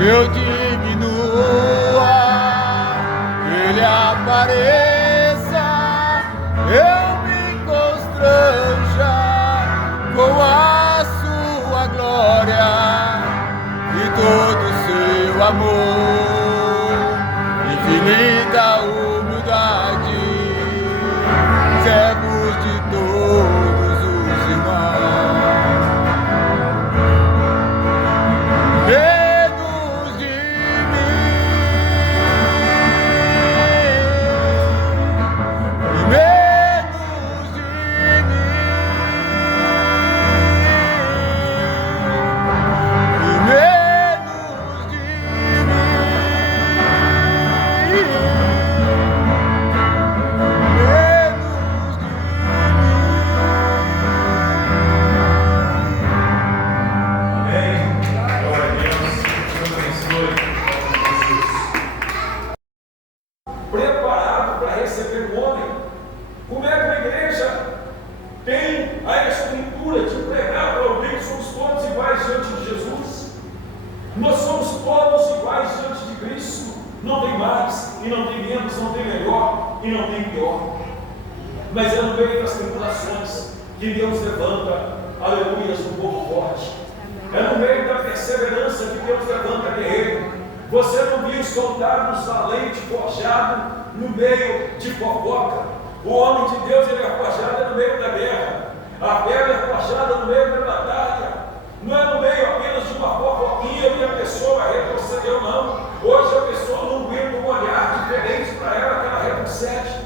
eu diminua, Ele apareça, eu me constranja com a sua glória e todo o seu amor, infinita humildade, servos de todos os irmãos. Menos de mim, menos de mim, menos de preparado para receber o homem. Como é que a igreja tem a estrutura de pregar para alguém que somos todos iguais diante de Jesus? Nós somos todos iguais diante de Cristo. Não tem mais e não tem menos, não tem melhor e não tem pior. Mas é no meio das tribulações que Deus levanta, aleluias, um povo forte. É no meio da perseverança que Deus levanta guerreiro. Você não viu os soldados valentes forjados no meio de fofoca. O homem de Deus, ele é forjado no meio da guerra. A pedra é forjada no meio da batalha. Não é no meio apenas de uma fofoquinha e a pessoa retrocedeu, não. Hoje a pessoa não vê um olhar diferente para ela que ela retrocede.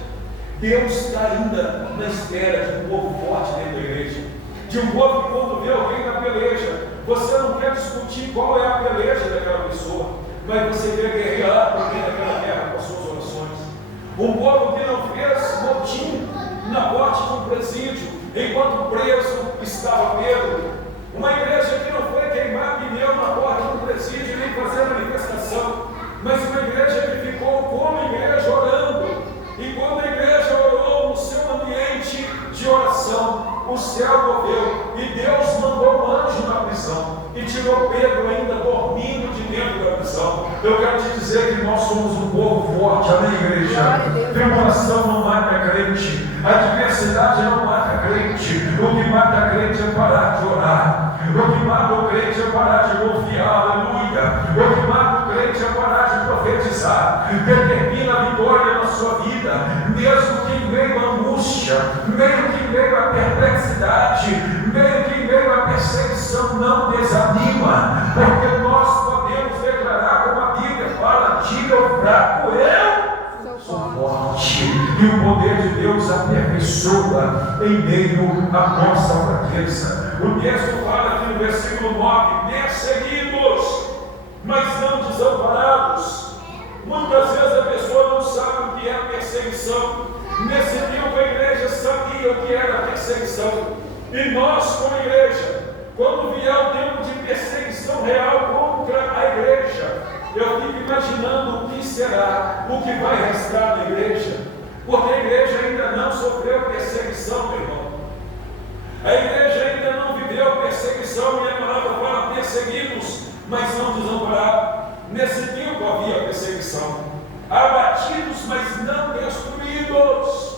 Deus está ainda na espera de um povo forte dentro da igreja. De um povo que quando vê alguém na peleja, você não quer discutir qual é a peleja daquela pessoa, mas você quer guerrear por dentro daquela guerra com as suas orações. Um povo que não fez motim na porta de um presídio, enquanto preso estava Pedro. Uma igreja que não foi queimar pneu na porta de um presídio nem fazer manifestação, mas uma igreja que ficou como igreja orando. E quando a igreja orou no seu ambiente de oração, o céu moveu e Deus mandou um anjo na prisão e tirou Pedro ainda dormindo de dentro da prisão. Eu quero te dizer que nós somos um povo forte, amém, igreja? Tribulação não mata crente, a adversidade não mata crente. O que mata crente é parar de orar. O que mata o crente é parar de confiar, aleluia. O que mata o crente é parar de profetizar. Determina a vitória na sua vida, mesmo que em meio à angústia, mesmo que em meio à perplexidade, mesmo que em meio à perseguição, não desanima, porque nós podemos declarar como a Bíblia fala: diga ao fraco, eu sou forte. E o poder de Deus aperfeiçoa em meio à nossa fraqueza. O texto fala aqui no versículo 9: perseguidos, mas não desamparados. Muitas vezes a pessoa não sabe o que é a perseguição. Nesse tempo a igreja sabia o que era a perseguição. E nós, como igreja, quando vier o tempo de perseguição real contra a igreja, eu fico imaginando o que será, o que vai restar da igreja. Porque a igreja ainda não sofreu perseguição, meu irmão. A igreja ainda não viveu perseguição, e a palavra fala perseguidos, mas não desamparados. Nesse tempo havia perseguição. Abatidos, mas não destruídos.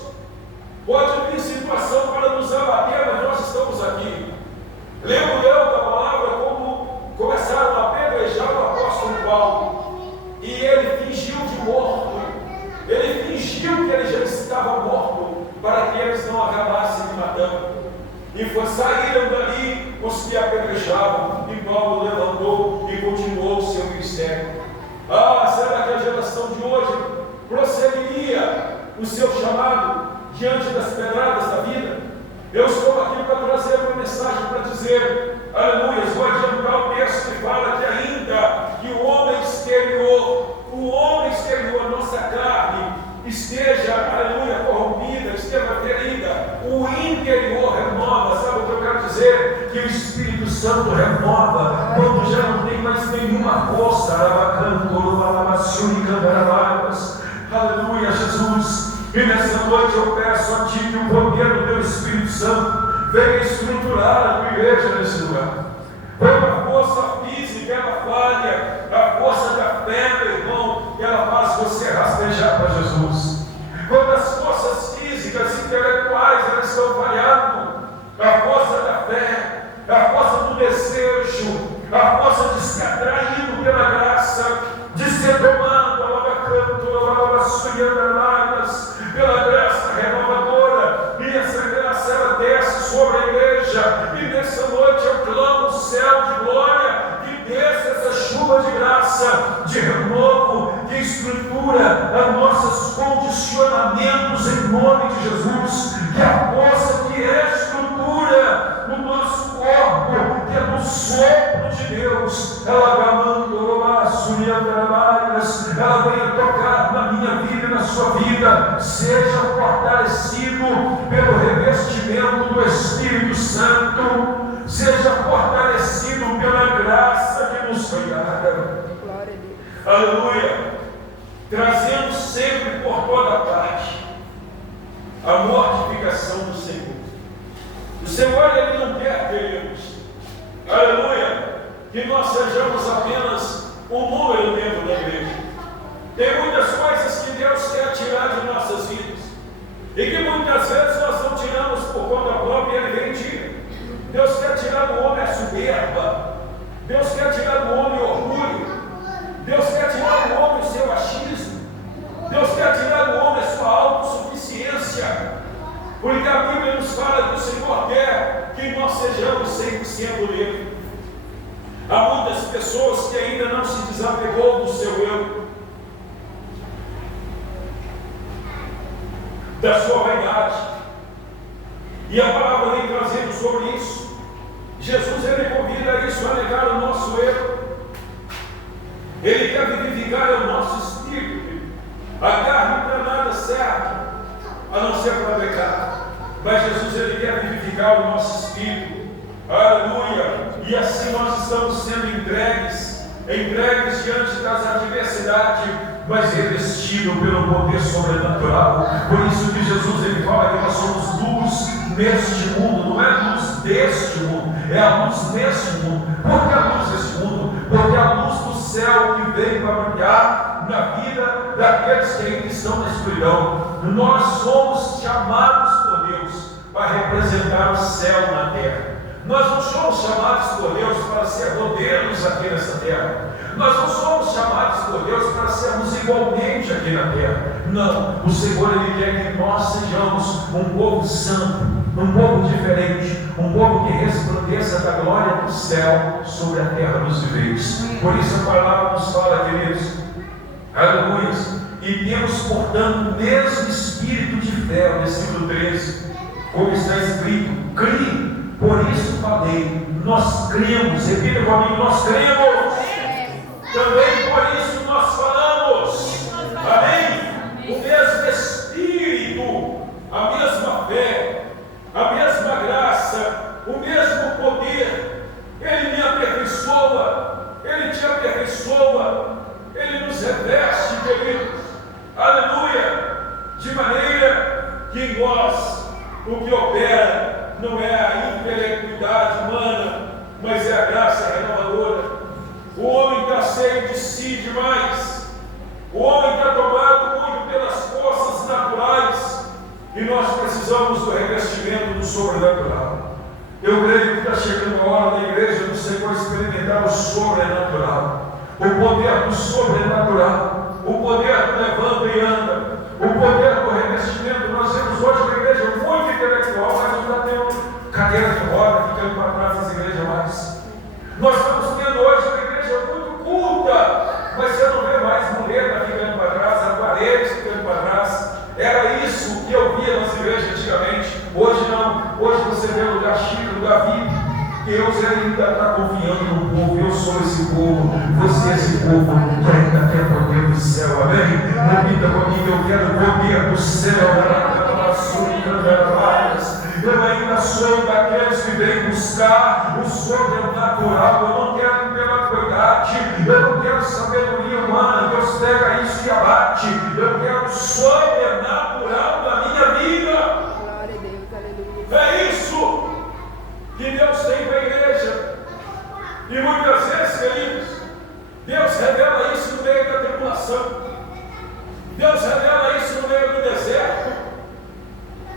Pode vir situação para nos abater, mas nós estamos aqui. Lembro eu da palavra como começaram a apedrejar o apóstolo Paulo. E ele fingiu de morto. Ele fingiu que ele já estava morto, para que eles não acabassem me matando. E saíram dali os que apedrejavam, e Paulo levantou e continuou o seu ministério. Será que a geração de hoje prosseguiria o seu chamado diante das pedradas da vida? Eu estou aqui para trazer uma mensagem para dizer, aleluia, vou adiantar o texto que fala que ainda que o homem exterior, nossa carne, esteja, aleluia, corrompida, esteja ferida, o interior renova. Sabe o que eu quero dizer? Que o Espírito Santo renova quando já não tem mais nenhuma força. Aleluia, Jesus. E nessa noite eu peço a Ti que o poder do Teu Espírito Santo venha estruturar a Tua igreja nesse lugar. Quando a força física ela falha, a força força, de renovo, que estrutura os nossos condicionamentos em nome de Jesus, que a força que estrutura no nosso corpo, que é do sopro de Deus, ela venha tocar na minha vida e na sua vida, seja fortalecido pelo revestimento do Espírito Santo, seja fortalecido pela graça que nos foi dada. Aleluia! Trazendo sempre por toda parte a mortificação do Senhor. O Senhor, Ele não quer, queridos, aleluia, que nós sejamos apenas um número dentro da igreja. Tem muitas coisas que Deus quer tirar de nossas vidas, e que muitas vezes nós não tiramos por conta própria, e Ele vem e tira. Deus quer tirar do homem a soberba, Deus quer tirar do homem o orgulho, Deus quer tirar do homem o seu achismo, Deus quer tirar do homem a sua autossuficiência, porque a Bíblia nos fala que o Senhor quer que nós sejamos 100% dele. Há muitas pessoas que ainda não se desapegou do seu eu, da sua vaidade, e a palavra vem trazendo sobre isso. Jesus, Ele convida isso a negar o nosso eu. Ele quer vivificar o nosso espírito. A carne não é nada certo, a não ser para pecar, mas Jesus, Ele quer vivificar o nosso espírito. Aleluia! E assim nós estamos sendo entregues diante das adversidades, mas revestido pelo poder sobrenatural. Por isso que Jesus, Ele fala que nós somos luz neste mundo, não é luz deste mundo, é a luz neste mundo. Por que a luz deste mundo? Porque a luz do céu que veio para brilhar na vida daqueles que ainda estão na escuridão. Nós somos chamados por Deus para representar o céu na terra. Nós não somos chamados por Deus para ser modelos aqui nessa terra. Nós não somos chamados por Deus para sermos igualmente aqui na terra. Não, o Senhor, Ele quer que nós sejamos um povo santo, um povo diferente, um povo que resplandeça da glória do céu sobre a terra dos viventes. Por isso a palavra nos fala, queridos, aleluia, e temos, portanto, o mesmo espírito de fé, versículo 13, como está escrito, crie. Por isso falei, nós cremos, repita comigo, nós cremos, também por isso nós falamos, amém? O mesmo Espírito, a mesma fé, a mesma graça, o mesmo poder, Ele me aperfeiçoa, Ele te aperfeiçoa, Ele nos reveste, queridos, aleluia, de maneira que em nós o que opera não é a intelectualidade humana, mas é a graça renovadora. O homem está cheio de si demais, o homem está tomado muito pelas forças naturais, e nós precisamos do revestimento do sobrenatural. Eu creio que está chegando a hora da igreja do Senhor experimentar o sobrenatural, o poder do sobrenatural, o poder do levanta e anda, o poder do revestimento. Nós temos hoje uma igreja muito intelectual, mas não está tendo cadeira de roda ficando para trás das igrejas mais. Nós estamos tendo hoje uma igreja muito culta, mas você não vê mais muleta ficando para trás, aparelhos ficando para trás. Era isso que eu via nas igrejas antigamente. Hoje não. Hoje você vê lugar chique, lugar VIP. Deus ainda está confiando no povo. Eu sou esse povo, você é esse povo que ainda quer poder do céu, amém? Repita comigo, eu quero poder do céu. Eu ainda sou daqueles que vêm buscar o sobrenatural. Eu não quero pela piedade, eu não quero sabedoria humana. Deus pega isso e abate. Eu quero sobrenatural da minha vida. Glória a Deus, aleluia. É isso que Deus tem para a igreja. E muitas vezes, queridos, Deus revela isso no meio da tribulação. Deus revela isso no meio do deserto.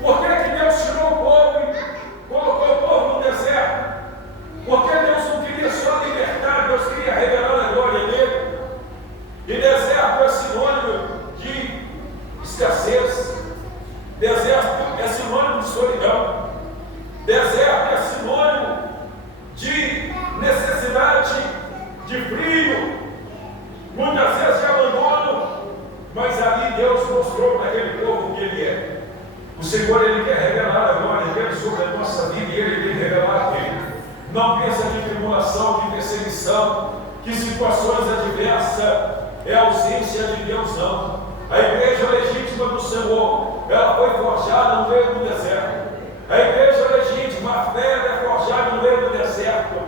Por que Deus tirou o povo e colocou o povo no deserto? Porque Deus não queria só libertar, Deus queria revelar a glória dele. E deserto é sinônimo de escassez. Deserto é sinônimo de solidão. Deserto é sinônimo de necessidade de frio. Senhor, Ele quer revelar a glória dele sobre a nossa vida e Ele quer revelar a Ele. Não pensa que tribulação, que perseguição, que situações adversas é ausência de Deus, não. A igreja legítima do Senhor, ela foi forjada no meio do deserto. A igreja legítima, a fé é forjada no meio do deserto.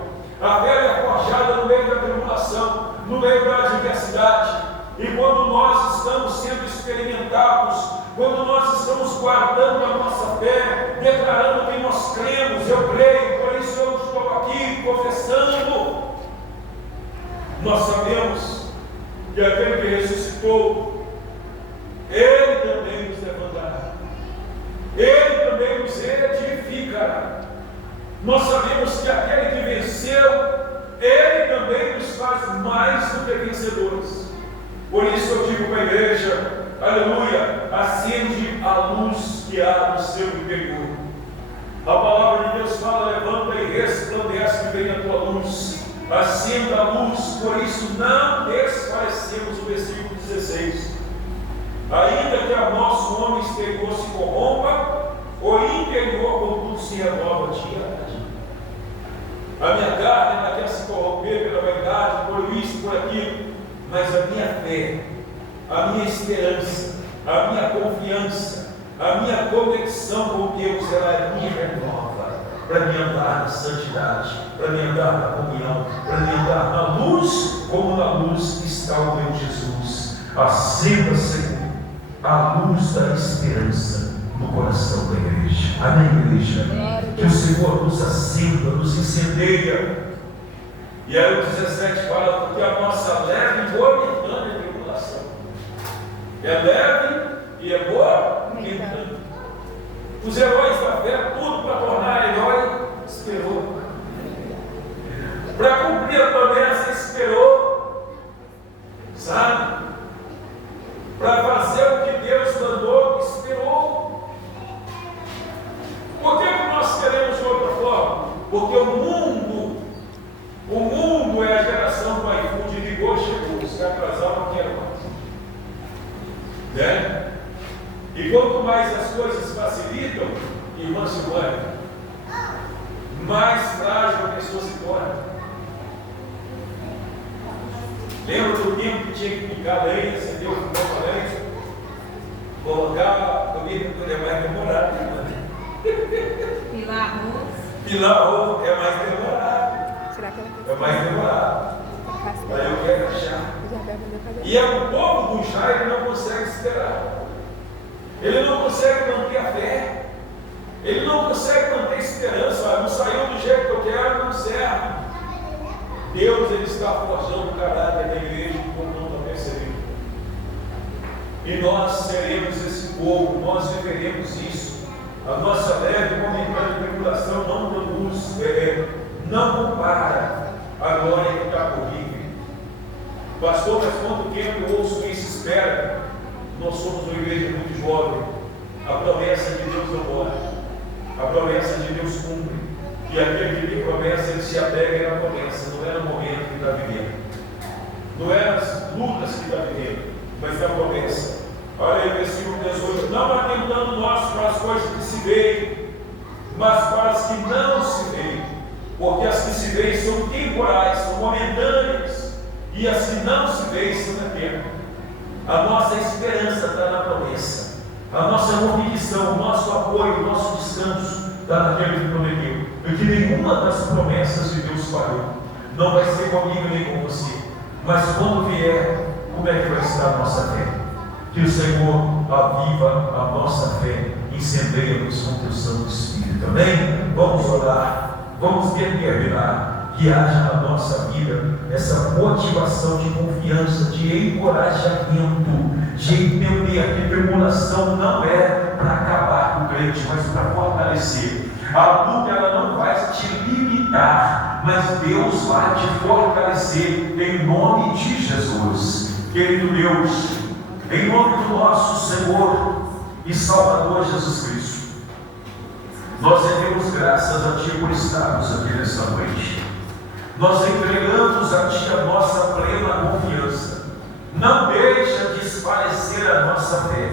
A fé é forjada no meio da tribulação, no meio da adversidade. E quando nós estamos sendo experimentados, quando nós estamos guardando a nossa fé, declarando que nós cremos, eu creio, por isso eu estou aqui confessando, nós sabemos que aquele que ressuscitou, Ele também nos levantará, Ele também nos edificará. Nós sabemos que aquele que venceu, Ele também nos faz mais do que vencedores. Por isso eu digo para a igreja, aleluia, acende a luz que há no seu interior. A palavra de Deus fala, levanta e resplandece que vem a tua luz. Acenda a luz, por isso não desfalecemos. O versículo 16. Ainda que o nosso homem exterior se corrompa, o interior contudo se renova dia a dia. A minha carne ela quer se corromper pela vaidade, por isso, por aquilo, mas a minha fé, a minha esperança, a minha confiança, a minha conexão com Deus, ela me renova para me andar na santidade, para me andar na comunhão, para me andar na luz, como na luz está o meu Jesus. Acenda, Senhor, a luz da esperança no coração da igreja. Amém, igreja? Que o Senhor nos acenda, nos incendeia. E aí o 17 fala, porque a nossa leve e momentânea tribulação é leve e é momentânea. Os heróis da fé, tudo para tornar herói, esperou. Para cumprir a promessa, esperou. Sabe? Para fazer o que Deus mandou, esperou. Por que nós queremos de outra forma? Porque o mundo é a geração do iFood, ligou, chegou, se atrasar não quero mais. Né? E quanto mais as coisas facilitam, irmã Silvânia, mais frágil a pessoa se torna. Lembra do tempo que tinha que picar lenha, acender o fogão para lenha, colocar a comida, é mais demorado, né? Pilar arroz. Pilar arroz é mais demorado. É mais demorado. Aí eu quero achar. E é o povo do Jairo não consegue esperar. Ele não consegue manter a fé. Ele não consegue manter a esperança. Não saiu do jeito que eu quero, não serve. Deus ele está forjando o caráter da igreja como não está percebendo. E nós seremos esse povo, nós viveremos isso. A nossa leve e momentânea tribulação não produz, não compara a glória que está por vir. Pastor, mas quanto tempo eu ouço quem se espera? Nós somos uma igreja muito jovem. A promessa de Deus não morre. A promessa de Deus cumpre. E aquele que tem promessa, ele se apega na promessa. Não é no momento que está vivendo. Não é nas lutas que está vivendo, mas na promessa. Olha aí, versículo 18. Não atentando nós para as coisas que se veem, mas para as que não se veem. Porque as que se veem são temporais, são momentâneas. E as que não se veem são eternas. A nossa esperança está na promessa. A nossa convicção, o nosso apoio, o nosso descanso está naquele que prometeu. Porque nenhuma das promessas de Deus falhou. Não vai ser comigo nem com você. Mas quando vier, como é que vai estar a nossa fé? Que o Senhor aviva a nossa fé, incendeia-nos com o Santo Espírito. Amém? Vamos orar, vamos determinar que haja na nossa vida essa motivação de confiança, de encorajamento, de entender que tribulação não é para acabar com o crente, mas para fortalecer. A luta ela não vai te limitar, mas Deus vai te fortalecer em nome de Jesus. Querido Deus, em nome do nosso Senhor e Salvador Jesus Cristo, nós rendemos graças a Ti por estarmos aqui nesta noite. Nós entregamos a Ti a nossa plena confiança. Não deixa desfalecer a nossa fé,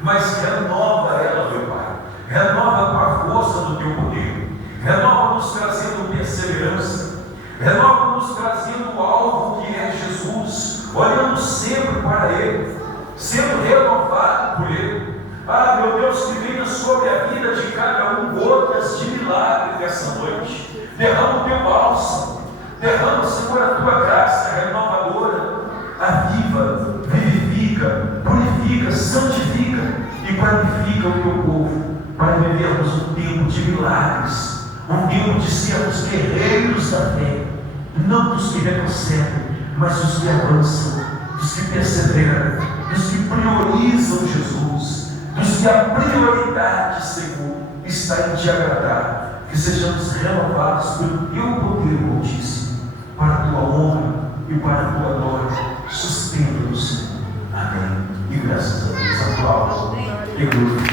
mas renova ela, meu Pai. renova com a força do teu poder, renova-nos trazendo perseverança, renova-nos trazendo o alvo que é Jesus, olhando sempre para Ele, sendo renovado por Ele. Ah, meu Deus, que venha sobre a vida de cada um gotas de milagre nessa noite. Derrama o teu bálsamo, derrama, Senhor, a tua graça renovadora, aviva, vivifica, purifica, santifica e qualifica o teu povo para vivermos um tempo de milagres, um tempo de sermos guerreiros da fé, não dos que retrocedem, mas dos que avançam, dos que perseveram, dos que priorizam Jesus, dos que a prioridade, Senhor, está em te agradar. Que sejamos renovados pelo teu poder altíssimo, para a tua honra e para a tua glória. Sustenta-nos, Senhor. Amém. E graças a Deus. Aplausos e glória.